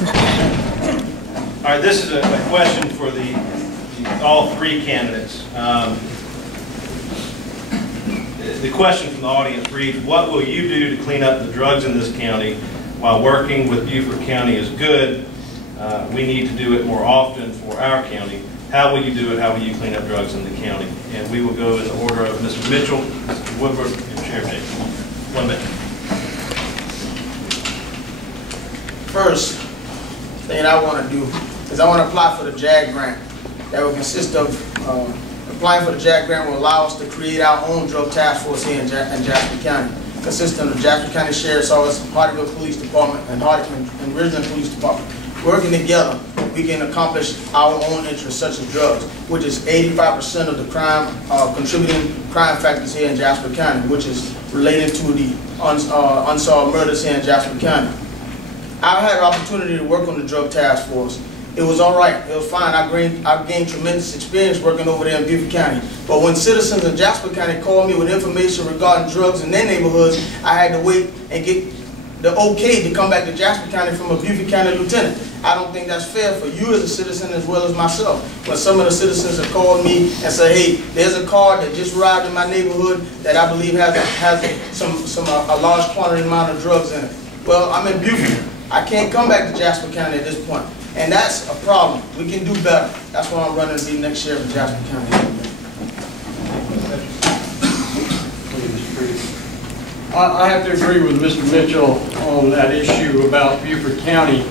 All right, this is a question for all three candidates. The question from the audience reads, what will you do to clean up the drugs in this county? While working with Beaufort County is good, we need to do it more often for our county. How will you do it? How will you clean up drugs in the county? And we will go in the order of Mr. Mitchell, Mr. Woodward, and Sheriff Jenkins. 1 minute. First thing I want to do is I want to apply for the JAG grant. That will consist of applying for the JAG grant will allow us to create our own drug task force here in Jasper County, consisting of Jasper County Sheriff's Office, Hardeeville Police Department, and Ridgeland Police Department. Working together, we can accomplish our own interests, such as drugs, which is 85% of the crime, contributing crime factors here in Jasper County, which is related to the unsolved murders here in Jasper County. I had an opportunity to work on the drug task force. It was all right. It was fine. I gained tremendous experience working over there in Beaufort County. But when citizens in Jasper County called me with information regarding drugs in their neighborhoods, I had to wait and get the okay to come back to Jasper County from a Beaufort County lieutenant. I don't think that's fair for you as a citizen as well as myself. When some of the citizens have called me and say, hey, there's a car that just arrived in my neighborhood that I believe has a large quantity amount of drugs in it. Well, I'm in Beaufort. I can't come back to Jasper County at this point. And that's a problem. We can do better. That's why I'm running to be next sheriff of Jasper County. I have to agree with Mr. Mitchell on that issue about Beaufort County.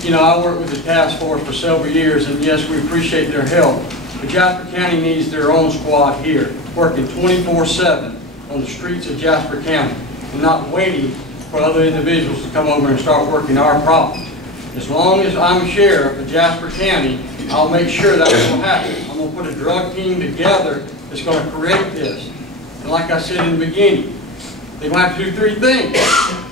You know, I worked with the task force for several years, and yes, we appreciate their help. But Jasper County needs their own squad here, working 24/7 on the streets of Jasper County, and not waiting for other individuals to come over and start working our problems. As long as I'm sheriff of Jasper County, I'll make sure that's going to happen. I'm going to put a drug team together that's going to correct this. And like I said in the beginning, they're going to have to do three things.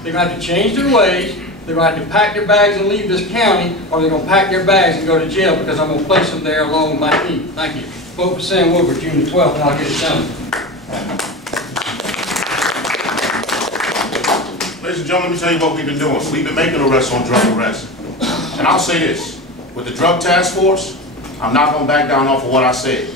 They're going to have to change their ways, they're going to have to pack their bags and leave this county, or they're going to pack their bags and go to jail, because I'm going to place them there along with my team. Thank you. Vote for Sam Woodward, June the 12th, and I'll get it done. Ladies and gentlemen, let me tell you what we've been doing. We've been making arrests on drug arrests. And I'll say this, with the drug task force, I'm not going to back down off of what I said.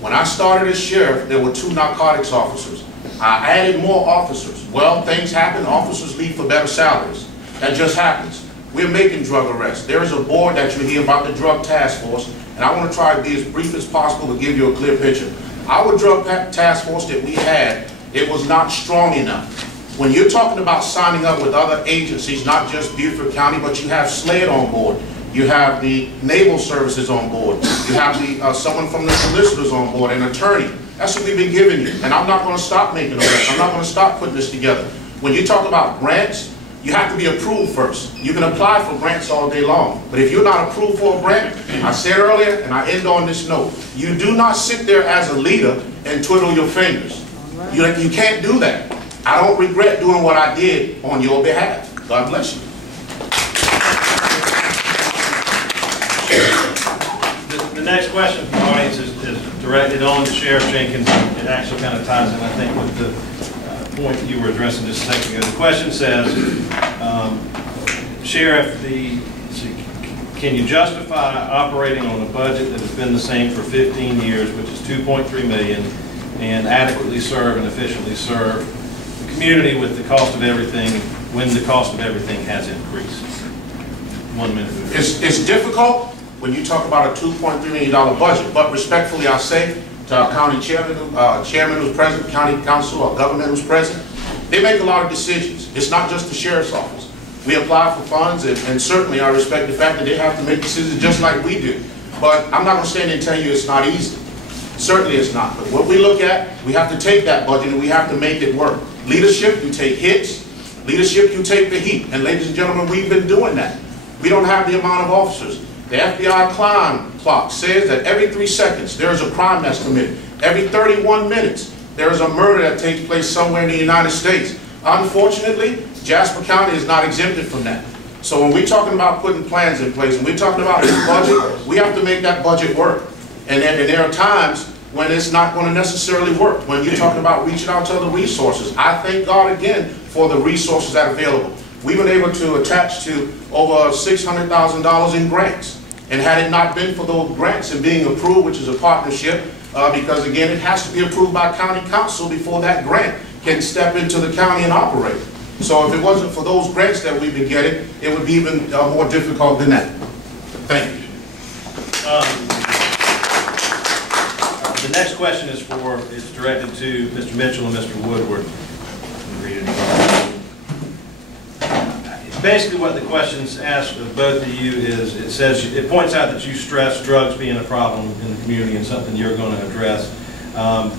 When I started as sheriff, there were 2 narcotics officers. I added more officers. Well, things happen, officers leave for better salaries. That just happens. We're making drug arrests. There is a board that you hear about the drug task force, and I want to try to be as brief as possible to give you a clear picture. Our drug task force that we had, it was not strong enough. When you're talking about signing up with other agencies, not just Beaufort County, but you have SLED on board, you have the Naval Services on board, you have someone from the solicitors on board, an attorney. That's what we've been giving you. And I'm not going to stop making arrests. I'm not going to stop putting this together. When you talk about grants, you have to be approved first. You can apply for grants all day long, but if you're not approved for a grant, I said earlier, and I end on this note, you do not sit there as a leader and twiddle your fingers. You can't do that. I don't regret doing what I did on your behalf. God bless you. The next question from the audience is directed on to Sheriff Jenkins. It actually kind of ties in, I think, with the point that you were addressing just a second ago. The question says, Sheriff, can you justify operating on a budget that has been the same for 15 years, which is $2.3 million, and adequately serve and efficiently serve the community with the cost of everything when the cost of everything has increased? 1 minute. It's difficult when you talk about a $2.3 million budget, but respectfully I say to our county chairman who's present, county council, our government who's present, they make a lot of decisions. It's not just the sheriff's office. We apply for funds, and certainly I respect the fact that they have to make decisions just like we do. But I'm not going to stand there and tell you it's not easy. Certainly it's not. But what we look at, we have to take that budget and we have to make it work. Leadership, you take hits. Leadership, you take the heat. And ladies and gentlemen, we've been doing that. We don't have the amount of officers. The FBI crime clock says that every 3 seconds there is a crime that's committed. Every 31 minutes there is a murder that takes place somewhere in the United States. Unfortunately, Jasper County is not exempted from that. So when we're talking about putting plans in place, and we're talking about this budget, we have to make that budget work. And there are times when it's not going to necessarily work. When you're talking about reaching out to other resources, I thank God again for the resources that are available. we've been able to attach to over $600,000 in grants. And had it not been for those grants and being approved, which is a partnership, because again, it has to be approved by county council before that grant can step into the county and operate. So if it wasn't for those grants that we've been getting, it would be even more difficult than that. Thank you. The next question is directed to Mr. Mitchell and Mr. Woodward. Read it again. Basically what the questions ask of both of you is, it points out that you stress drugs being a problem in the community and something you're going to address. And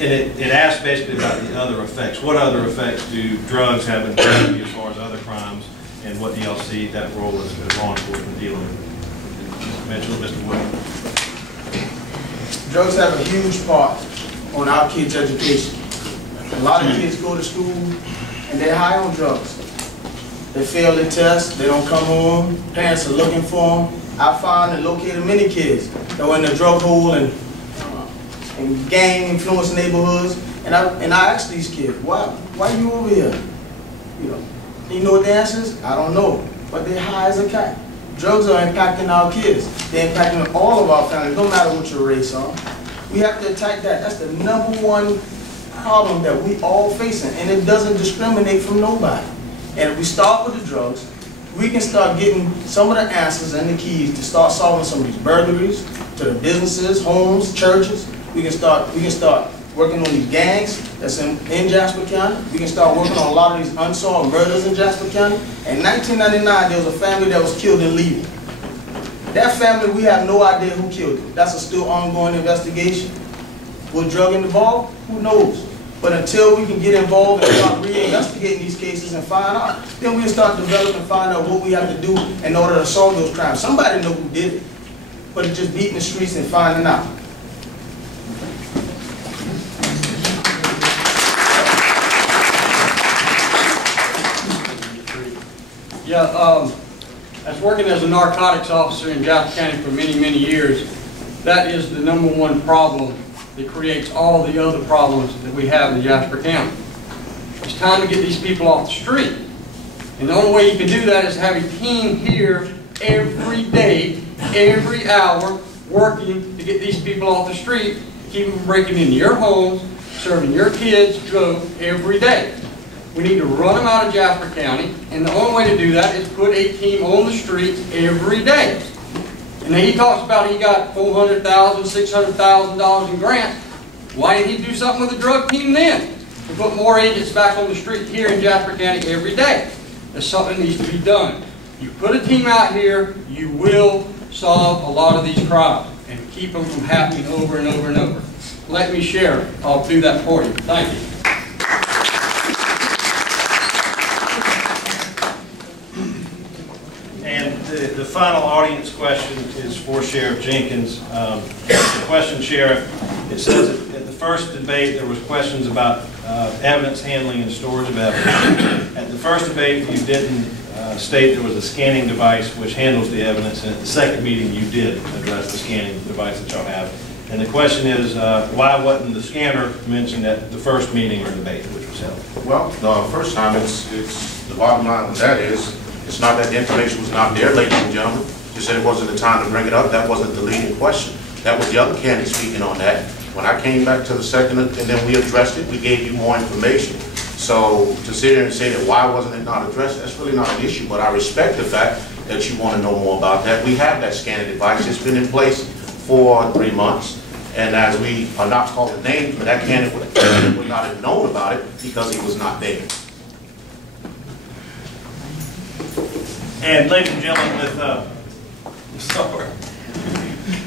it asks basically about the other effects. What other effects do drugs have in the community as far as other crimes, and what do y'all see that role as law enforcement dealing with? Mr. Mitchell, Mr. Woodward. Drugs have a huge part on our kids' education. A lot of kids go to school and they're high on drugs. They fail their tests, they don't come home, parents are looking for them. I found and located many kids that were in the drug hole and gang-influenced neighborhoods. And I asked these kids, why are you over here? You know what the answer is? I don't know, but they're high as a cat. Drugs are impacting our kids. They're impacting all of our families, no matter what your race are. We have to attack that. That's the #1 problem that we all facing, and it doesn't discriminate from nobody. And if we start with the drugs, we can start getting some of the answers and the keys to start solving some of these burglaries, to the businesses, homes, churches. We can start working on these gangs that's in Jasper County. We can start working on a lot of these unsolved murders in Jasper County. In 1999, there was a family that was killed in Levy. That family, we have no idea who killed them. That's a still ongoing investigation. Was drug involved? Who knows? But until we can get involved and start reinvestigating these cases and find out, then we'll start developing and find out what we have to do in order to solve those crimes. Somebody knows who did it, but it's just beating the streets and finding out. Yeah, as working as a narcotics officer in Jasper County for many, many years, that is the #1 problem that creates all the other problems that we have in Jasper County. It's time to get these people off the street. And the only way you can do that is have a team here every day, every hour, working to get these people off the street, keep them from breaking into your homes, serving your kids drugs every day. We need to run them out of Jasper County, and the only way to do that is put a team on the streets every day. And then he talks about he got $400,000, $600,000 in grants. Why didn't he do something with the drug team then? To put more agents back on the street here in Jasper County every day. There's something that needs to be done. You put a team out here, you will solve a lot of these crimes and keep them from happening over and over and over. Let me share. I'll do that for you. Thank you. The final audience question is for Sheriff Jenkins. The question, Sheriff, it says at the first debate there was questions about evidence handling and storage of evidence. At the first debate you didn't state there was a scanning device which handles the evidence, and at the second meeting you did address the scanning device that y'all have. And the question is, why wasn't the scanner mentioned at the first meeting or debate which was held? Well, the first time, it's the bottom line of that is, it's not that the information was not there, ladies and gentlemen. You said it wasn't the time to bring it up. That wasn't the leading question. That was the other candidate speaking on that. When I came back to the second and then we addressed it, we gave you more information. So to sit here and say that why wasn't it not addressed, that's really not an issue, but I respect the fact that you want to know more about that. We have that scanning device. It's been in place for 3 months. And as we are not calling names, but that candidate would not have known about it because he was not there. And ladies and gentlemen,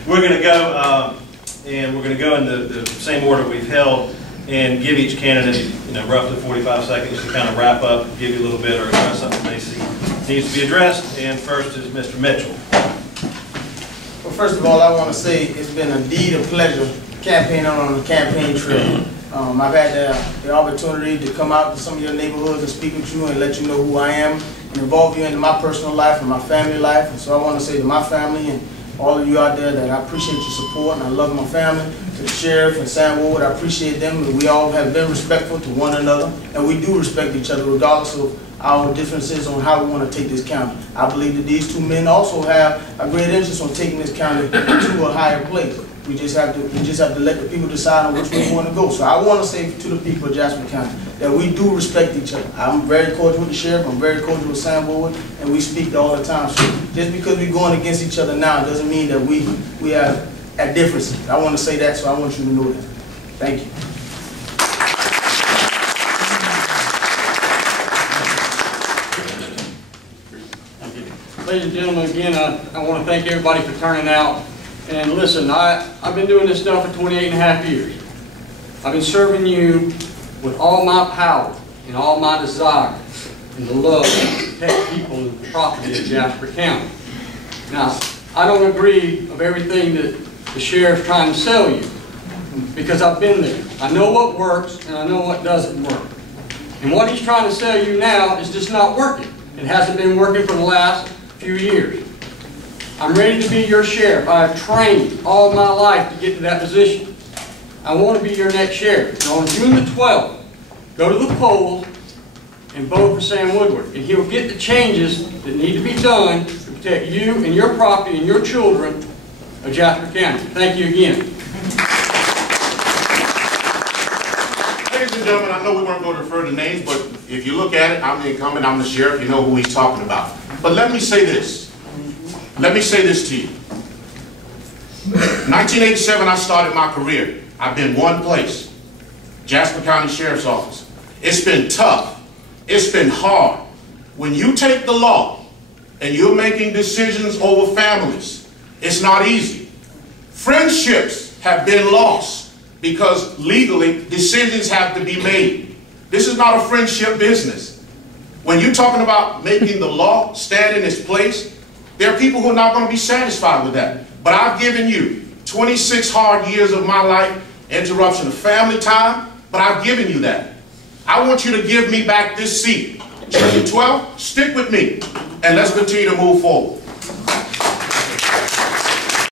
we're going to go and we're going to go in the same order we've held and give each candidate, roughly 45 seconds to kind of wrap up, give you a little bit, or address something they see needs to be addressed. And first is Mr. Mitchell. Well, first of all, I want to say it's been indeed a pleasure campaigning on the campaign trail. I've had the opportunity to come out to some of your neighborhoods and speak with you and let you know who I am and involve you into my personal life and my family life. And so I want to say to my family and all of you out there that I appreciate your support and I love my family. To the sheriff and Sam Wood, I appreciate them. We all have been respectful to one another, and we do respect each other regardless of our differences on how we want to take this county. I believe that these two men also have a great interest on taking this county to a higher place. We just have to let the people decide on which way we want to go. So I want to say to the people of Jasper County that we do respect each other. I'm very cordial with the sheriff, I'm very cordial with Sam Woodward, and we speak all the time. So just because we're going against each other now doesn't mean that we have a differences. I want to say that, so I want you to know that. Thank you. Ladies and gentlemen, again, I want to thank everybody for turning out. And listen, I've been doing this stuff for 28.5 years. I've been serving you with all my power and all my desire and the love to protect people and property in Jasper County. Now, I don't agree of everything that the sheriff's trying to sell you, because I've been there. I know what works and I know what doesn't work. And what he's trying to sell you now is just not working. It hasn't been working for the last few years. I'm ready to be your sheriff. I've trained all my life to get to that position. I want to be your next sheriff. And on June the 12th, go to the polls and vote for Sam Woodward. And he'll get the changes that need to be done to protect you and your property and your children of Jasper County. Thank you again. Ladies and gentlemen, I know we weren't going to refer to names, but if you look at it, I'm the incumbent, I'm the sheriff, you know who he's talking about. But let me say this. Let me say this to you. 1987, I started my career. I've been one place, Jasper County Sheriff's Office. It's been tough. It's been hard. When you take the law and you're making decisions over families, it's not easy. Friendships have been lost because legally decisions have to be made. This is not a friendship business. When you're talking about making the law stand in its place, there are people who are not going to be satisfied with that. But I've given you 26 hard years of my life, interruption of family time, but I've given you that. I want you to give me back this seat. June 12th, stick with me, and let's continue to move forward.